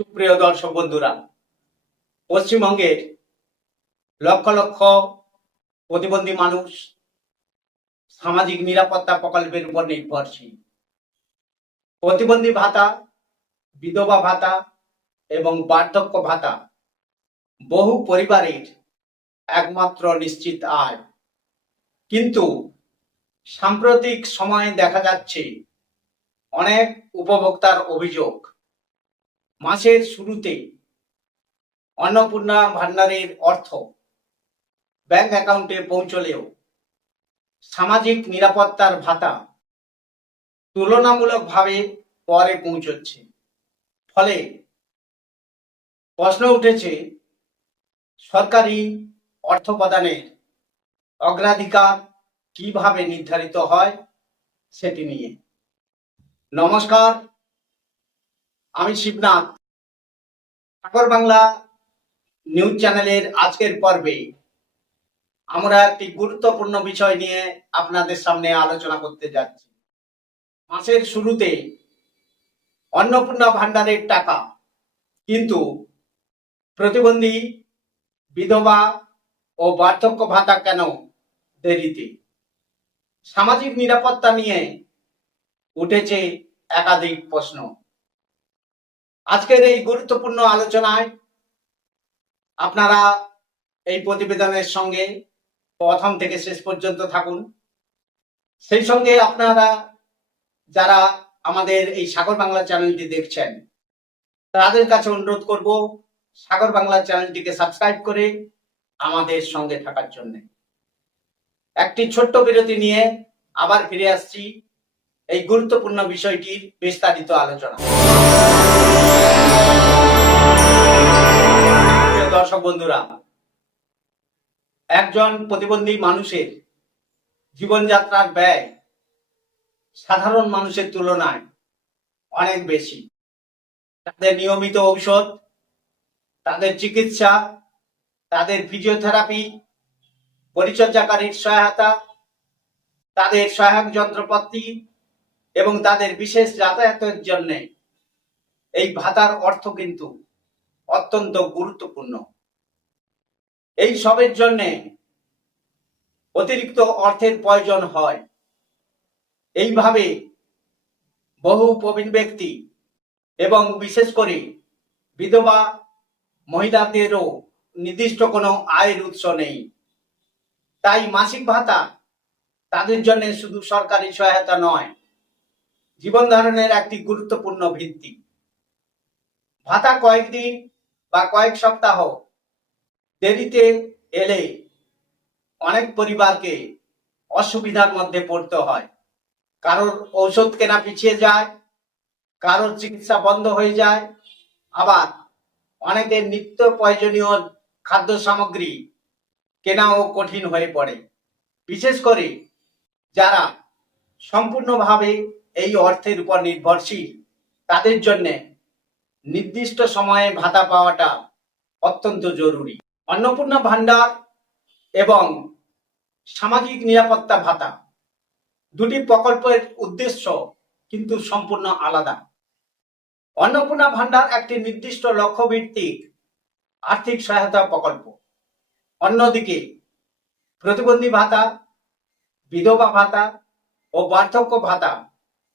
সুপ্রিয় দর্শক বন্ধুরা, পশ্চিমবঙ্গের লক্ষ লক্ষ প্রতিবন্ধী মানুষ সামাজিক নিরাপত্তা প্রকল্পের উপর নির্ভরশীল। প্রতিবন্ধী ভাতা, বিধবা ভাতা এবং বার্ধক্য ভাতা বহু পরিবারের একমাত্র নিশ্চিত আয়। কিন্তু সাম্প্রতিক সময়ে দেখা যাচ্ছে অনেক উপভোক্তার অভিযোগ, মাসের শুরুতে অন্নপূর্ণা ভান্ডারের অর্থ ব্যাংক অ্যাকাউন্টে পৌঁছলেও সামাজিক নিরাপত্তার ভাতা তুলনামূলকভাবে পরে পৌঁছচ্ছে। ফলে প্রশ্ন উঠেছে, সরকারি অর্থ প্রদানের অগ্রাধিকার কিভাবে নির্ধারিত হয় সেটি নিয়ে। নমস্কার, আমি শিবনাথ। সাগর বাংলা নিউজ চ্যানেলের আজকের পর্বে আমরা একটি গুরুত্বপূর্ণ বিষয় নিয়ে আপনাদের সামনে আলোচনা করতে যাচ্ছি। মাসের শুরুতে অন্নপূর্ণা ভান্ডারের টাকা, কিন্তু প্রতিবন্ধী, বিধবা ও বার্ধক্য ভাতা কেন দেরিতে? সামাজিক নিরাপত্তা নিয়ে উঠেছে একাধিক প্রশ্ন। আজকের এই গুরুত্বপূর্ণ আলোচনায় আপনারা এই প্রতিবেদনের সঙ্গে প্রথম থেকে শেষ পর্যন্ত থাকুন। সেই সঙ্গে আপনারা যারা আমাদের এই সাগর বাংলা চ্যানেলটি দেখছেন, তাদের কাছে অনুরোধ করব সাগর বাংলা চ্যানেলটিকে সাবস্ক্রাইব করে আমাদের সঙ্গে থাকার জন্য। একটি ছোট্ট বিরতি নিয়ে আবার ফিরে আসছি এই গুরুত্বপূর্ণ বিষয়টির বিস্তারিত আলোচনা। দর্শক বন্ধুরা, একজন প্রতিবন্ধী মানুষের জীবনযাত্রার ব্যয় সাধারণ মানুষের তুলনায় অনেক বেশি। তাদের নিয়মিত ঔষধ, তাদের চিকিৎসা, তাদের ফিজিওথেরাপি, পরিচর্যাকারীর সহায়তা, তাদের সহায়ক যন্ত্রপাতি এবং তাদের বিশেষ যাতায়াতের জন্য এই ভাতার অর্থ কিন্তু অত্যন্ত গুরুত্বপূর্ণ। এই সবের জন্য অতিরিক্ত অর্থের প্রয়োজন হয়। এইভাবে বহু প্রবীণ ব্যক্তি এবং বিশেষ করে বিধবা মহিলাদেরও নির্দিষ্ট কোনো আয়ের উৎস নেই। তাই মাসিক ভাতা তাদের জন্য শুধু সরকারি সহায়তা নয়, জীবন ধারণের একটি গুরুত্বপূর্ণ ভিত্তি। ভাতা কয়েকদিন বা কয়েক সপ্তাহ দেরিতে এলে অনেক পরিবারকে অসুবিধার মধ্যে পড়তে হয়। কারোর ঔষধ কেনা পিছিয়ে যায়, কারোর চিকিৎসা বন্ধ হয়ে যায়, আবার অনেকের নিত্য প্রয়োজনীয় খাদ্য সামগ্রী কেনাও কঠিন হয়ে পড়ে। বিশেষ করে যারা সম্পূর্ণভাবে এই অর্থের উপর নির্ভরশীল, তাদের জন্য নির্দিষ্ট সময়ে ভাতা পাওয়াটা অত্যন্ত জরুরি। অন্নপূর্ণা ভান্ডার এবং সামাজিক নিরাপত্তা ভাতা দুটি প্রকল্পের উদ্দেশ্য কিন্তু সম্পূর্ণ আলাদা। অন্নপূর্ণা ভান্ডার একটি নির্দিষ্ট লক্ষ্যভিত্তিক আর্থিক সহায়তা প্রকল্প। অন্যদিকে প্রতিবন্ধী ভাতা, বিধবা ভাতা ও বার্ধক্য ভাতা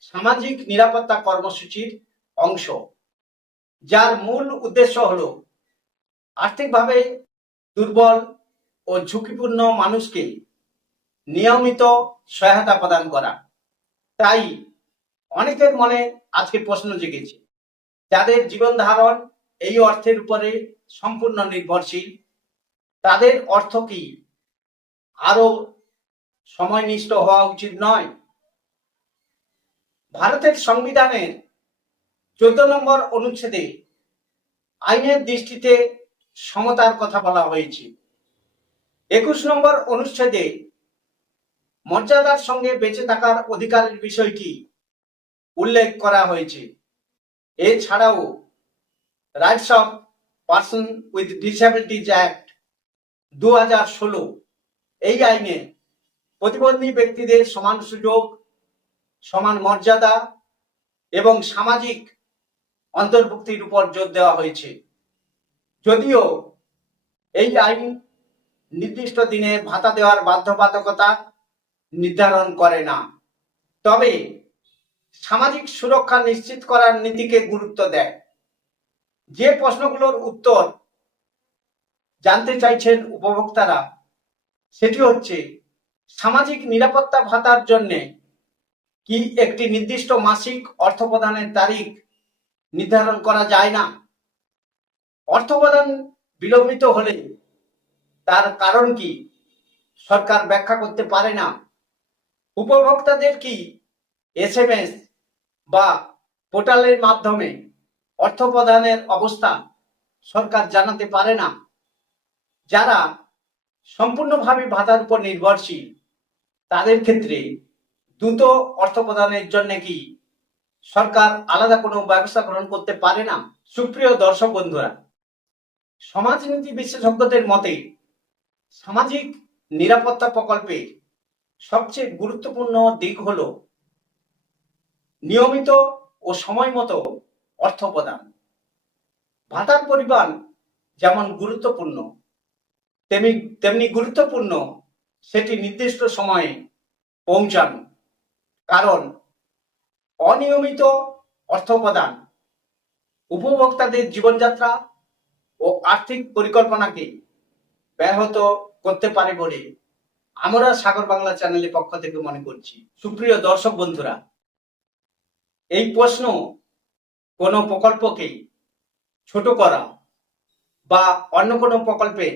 সামাজিক নিরাপত্তা কর্মসূচির অংশ, যার মূল উদ্দেশ্য হলো আর্থিকভাবে দুর্বল ও ঝুঁকিপূর্ণ মানুষকে নিয়মিত সহায়তা প্রদান করা। তাই অনেকের মনে আজকে প্রশ্ন জেগেছে, যাদের জীবন ধারণ এই অর্থের উপরে সম্পূর্ণ নির্ভরশীল, তাদের অর্থ কি আরো সময়নিষ্ঠ হওয়া উচিত নয়? ভারতের সংবিধানের 14 নম্বর অনুচ্ছেদে আইনের দৃষ্টিতে সমতার কথা বলা হয়েছে। 21 নম্বর অনুচ্ছেদে মর্যাদার সঙ্গে বেঁচে থাকার অধিকারের বিষয়টি উল্লেখ করা হয়েছে। এছাড়াও rights of person with disabilities act 2016 এই আইনে প্রতিবন্ধী ব্যক্তিদের সমান সুযোগ, সমান মর্যাদা এবং সামাজিক অন্তর্ভুক্তির উপর জোর দেওয়া হয়েছে। যদিও এই আইন নির্দিষ্ট দিনে ভাতা দেওয়ার বাধ্যবাধকতা নির্ধারণ করে না, তবে সামাজিক সুরক্ষা নিশ্চিত করার নীতিকে গুরুত্ব দেয়। যে প্রশ্নগুলোর উত্তর জানতে চাইছেন উপভোক্তারা, সেটি হচ্ছে, সামাজিক নিরাপত্তা ভাতার জন্য কি একটি নির্দিষ্ট মাসিক অর্থ প্রদানের তারিখ নির্ধারণ করা যায় না? অর্থ প্রদান বিলম্বিত হলে তার কারণ কি সরকার ব্যাখ্যা করতে পারে না? উপভোক্তাদের কি SMS বা পোর্টালের মাধ্যমে অর্থ প্রদানের অবস্থা সরকার জানাতে পারে না? যারা সম্পূর্ণভাবে ভাতার উপর নির্ভরশীল, তাদের ক্ষেত্রে দ্রুত অর্থ প্রদানের জন্য কি সরকার আলাদা কোনো ব্যবস্থা গ্রহণ করতে পারে না? সুপ্রিয় দর্শক বন্ধুরা, সমাজনীতি বিশেষজ্ঞদের মতে সামাজিক নিরাপত্তা প্রকল্পে সবচেয়ে গুরুত্বপূর্ণ দিক হলো নিয়মিত ও সময় মতো অর্থ প্রদান। ভাতার পরিমাণ যেমন গুরুত্বপূর্ণ, তেমনি গুরুত্বপূর্ণ সেটি নির্দিষ্ট সময়ে পৌঁছানো। কারণ অনিয়মিত অর্থ প্রদান উপভোক্তাদের জীবনযাত্রা ও আর্থিক পরিকল্পনাকে ব্যাহত করতে পারে বলে আমরা সাগর বাংলা চ্যানেলের পক্ষ থেকে মনে করছি। সুপ্রিয় দর্শক বন্ধুরা, এই প্রশ্ন কোনো প্রকল্পকে ছোট করা বা অন্য কোনো প্রকল্পের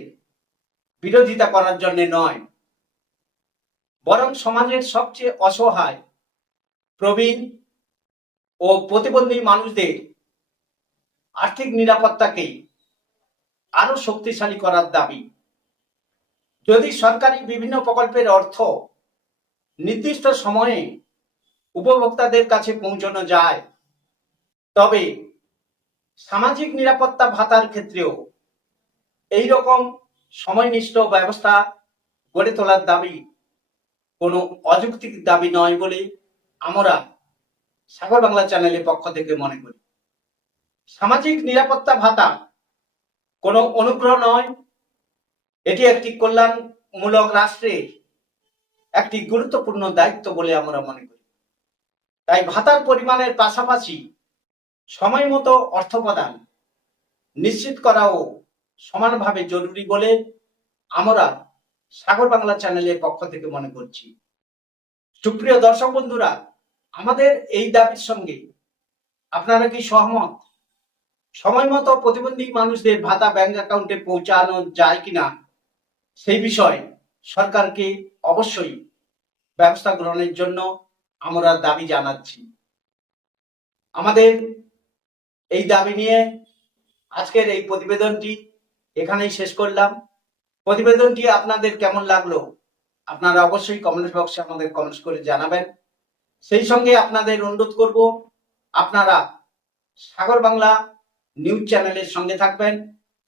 বিরোধিতা করার জন্য নয়, বরং সমাজের সবচেয়ে অসহায়, প্রবীণ ও প্রতিবন্ধী মানুষদের আর্থিক নিরাপত্তাকে আরো শক্তিশালী করার দাবি। যদি সরকারি বিভিন্ন প্রকল্পের অর্থ নির্দিষ্ট সময়ে উপভোক্তাদের কাছে পৌঁছানো যায়, তবে সামাজিক নিরাপত্তা ভাতার ক্ষেত্রেও এই রকম সময়নিষ্ঠ ব্যবস্থা গড়ে তোলার দাবি কোনো অযৌক্তিক দাবি নয় বলে আমরা সাগর বাংলা চ্যানেলের পক্ষ থেকে মনে করি। সামাজিক নিরাপত্তা ভাতা কোনো অনুগ্রহ নয়, এটি একটি কল্যাণমূলক রাষ্ট্রের একটি গুরুত্বপূর্ণ দায়িত্ব বলে আমরা মনে করি। তাই ভাতার পরিমাণের পাশাপাশি সময় মতো অর্থ প্রদান নিশ্চিত করাও সমানভাবে জরুরি বলে আমরা সাগর বাংলা চ্যানেলের পক্ষ থেকে মনে করছি। সুপ্রিয় দর্শক বন্ধুরা, আমাদের এই দাবির সঙ্গে আপনারা কি সহমত? সময় মতো প্রতিবন্ধী মানুষদের ভাতা ব্যাংক অ্যাকাউন্টে পৌঁছানো যায় কিনা সেই বিষয়ে সরকারকে অবশ্যই ব্যবস্থা গ্রহণের জন্য আমরা দাবি জানাচ্ছি। আমাদের এই দাবি নিয়ে আজকের এই প্রতিবেদনটি এখানেই শেষ করলাম। প্রতিবেদনটি আপনাদের কেমন লাগলো আপনারা অবশ্যই কমেন্ট বক্সে আমাদের কমেন্টস করে জানাবেন। সেই সঙ্গে আপনাদের অনুরোধ করব, আপনারা সাগর বাংলা নিউজ চ্যানেলের সঙ্গে থাকবেন,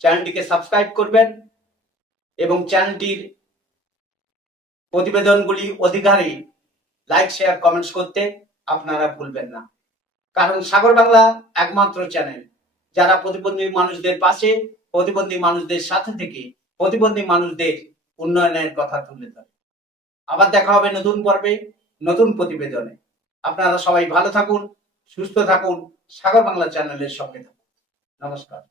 চ্যানেলটিকে সাবস্ক্রাইব করবেন এবং চ্যানেলটির প্রতিবেদনগুলি অধিকারে লাইক, শেয়ার, কমেন্টস করতে আপনারা ভুলবেন না। কারণ সাগর বাংলা একমাত্র চ্যানেল যারা প্রতিবন্ধী মানুষদের পাশে, প্রতিবন্ধী মানুষদের সাথে থেকে প্রতিবন্ধী মানুষদের উন্নয়নের কথা তুলে ধরে। আবার দেখা হবে নতুন পর্বে, নতুন প্রতিবেদনে। আপনারা সবাই ভালো থাকুন, সুস্থ থাকুন, সাগর বাংলা চ্যানেলের সঙ্গে থাকুন। নমস্কার।